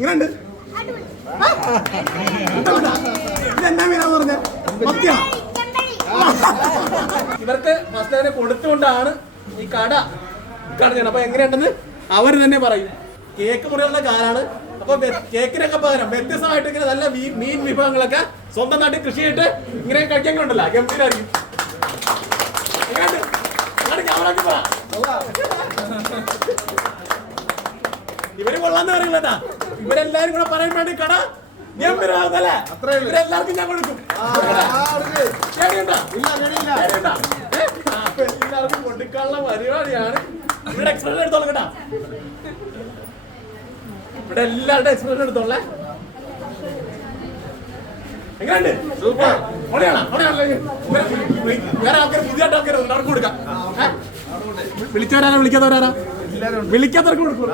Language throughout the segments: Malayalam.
എങ്ങനെയുണ്ട് ഇതെന്നാ മീനാന്ന് പറഞ്ഞ? ഇവർക്ക് തന്നെ കൊടുത്തുകൊണ്ടാണ് ഈ കട കടഞ്ഞത് അപ്പൊ എങ്ങനെയുണ്ടെന്ന് അവർ തന്നെ പറയും. കേക്ക് മുറിയുള്ള കാലാണ്. അപ്പൊ കേക്കിനൊക്കെ പകരം വ്യത്യസ്തമായിട്ട് ഇങ്ങനെ നല്ല മീൻ വിഭവങ്ങളൊക്കെ സ്വന്തം നാട്ടിൽ കൃഷി ചെയ്തിട്ട് ഇങ്ങനെ കഴിക്കാൻ ഗംഭീരായിരിക്കും. ഇവർ കൊള്ളാന്ന് പറയുന്നതാ ഇവരെല്ലാരും കൂടെ പറയാൻ വേണ്ടി കട. ഗംഭീരമാകുന്നല്ലേ ഇവരെല്ലാവർക്കും ഞാൻ കൊടുക്കും. എല്ലാവർക്കും കൊടുക്കാനുള്ള പരിപാടിയാണ്. ഇവിടെ എക്സ്പ്രഷൻ എടുത്തോളൂ കേട്ടാ. ഇവിടെ എല്ലാവരുടെ എക്സ്പ്രഷൻ എടുത്തോളേ. എങ്ങനെയുണ്ട്? സൂപ്പർ. ഓടെയാണോ ഓടെയാണല്ലോ വേറെ ആൾക്കാർ പുതിയതായിട്ട് ആൾക്കാർ അവർക്ക് കൊടുക്കാം? വിളിച്ചവരാരാ? വിളിക്കാത്തവരാരാ? വിളിക്കാത്തവർക്ക് കൊടുക്കും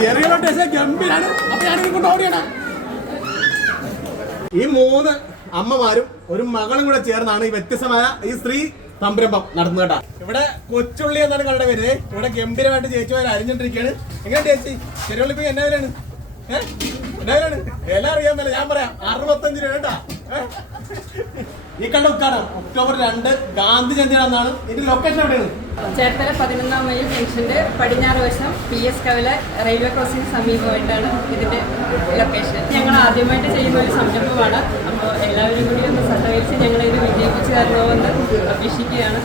ചെറിയ ഗംഭീരാണ്. അപ്പൊ ഞാനിത് കൊണ്ട് ഓടിയണ ഈ മൂന്ന് അമ്മമാരും ഒരു മകളും കൂടെ ചേർന്നാണ് ഈ വ്യത്യസ്തമായ ഈ സ്ത്രീ സംരംഭം നടന്നു കേട്ടാ. ഇവിടെ കൊച്ചുള്ളി എന്നാണ് കടയുടെ പേര്. ഇവിടെ ഗംഭീരമായിട്ട് ചേച്ചി ചേച്ചിമാർ അരിഞ്ഞിട്ടിരിക്കുകയാണ് എങ്ങനെ ചേച്ചി? ചെറിയുള്ളി ഇപ്പൊ എന്നാ വിലയാണ് ഏഹ് എല്ലാം അറിയാൻ മേലെ. ഞാൻ പറയാം അറുപത്തഞ്ച് രൂപ കേട്ടാ. ഈ കണ്ട ഉദ്ഘാടനം ഒക്ടോബർ രണ്ട് ഗാന്ധി ജയന്തി എന്നാണ് ഇതിന്റെ ലൊക്കേഷൻ എവിടെയാണ്? ചേർത്തല പതിനൊന്നാം മൈൽ ജംഗ്ഷന്റെ പടിഞ്ഞാറ് വശം പി എസ് കവല റെയിൽവേ ക്രോസിംഗ് സമീപമായിട്ടാണ് ഇതിന്റെ ലൊക്കേഷൻ ഞങ്ങൾ ആദ്യമായിട്ട് ചെയ്യുന്ന ഒരു സംരംഭമാണ്. അപ്പോൾ എല്ലാവരും കൂടി ഒന്ന് സഹകരിച്ച് ഞങ്ങൾ ഇത് തരണമെന്ന് അപേക്ഷിക്കുകയാണ്